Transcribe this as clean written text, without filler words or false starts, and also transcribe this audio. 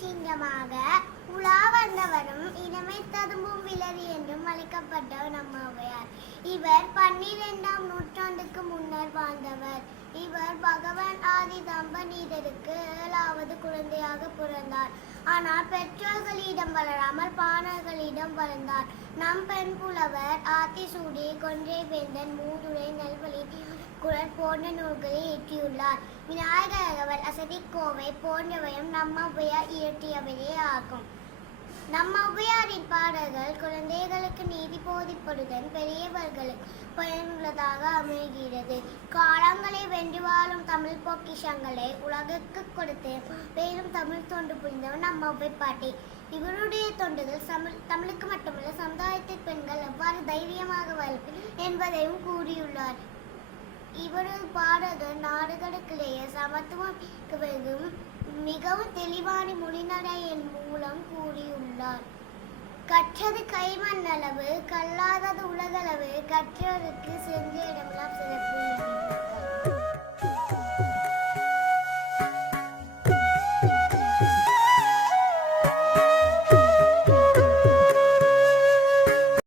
சிங்கமாக உலா வந்தவரும் இளமை ததும்பும் விலரி என்றும் அழைக்கப்பட்டவர் நம்ம ஔவையார். இவர் 12ஆம் நூற்றாண்டுக்கு முன்னர் வாழ்ந்தவர். இவர் பகவான் ஆதி தம்பநீதருக்கு 7வது குழந்தையாக பிறந்தார். ஆனால் பெற்றோர்களிடம் வளராமல் பாணர்களிடம் வளர்ந்தார். நம் பெண் புலவர் ஆத்திசூடி, கொன்றை வேந்தன், மூதுரை, நல்வழி, குரல் போன்ற நூல்களை இயற்றியுள்ளார். விநாயகர், அசதிக்கோவை போன்றவையும் நம்ம ஔவையார் இயற்றியவையே ஆகும். நம்ம ஔவையாரின் பாடல்கள் குழந்தைகளுக்கு நீதி போதிப்படுதல் பெரியவர்களுக்கு பயனுள்ளதாக அமைகிறது. காலங்களை வென்று வாழும் தமிழ் பொக்கிஷங்களை உலகுக்கு கொடுத்து மேலும் தமிழ் தொண்டு புரிந்தவர் நம்ம ஔவை பாட்டி. இவருடைய தொண்டுகள் தமிழுக்கு மட்டுமல்ல, சமுதாயத்தில் பெண்கள் எவ்வாறு தைரியமாக வாழ்ப்பது என்பதையும் கூறியுள்ளார். இவரது பாடல்கள் நாடுகளுக்கிடையே சமத்துவம் மிகவும் தெளிவான மொழிநடையின் மூலம் கூறியுள்ளார். கற்றது கைமண்ணளவு, கல்லாதது உலகளவு, கற்றோருக்கு சென்ற இடமெல்லாம் சிறப்பு.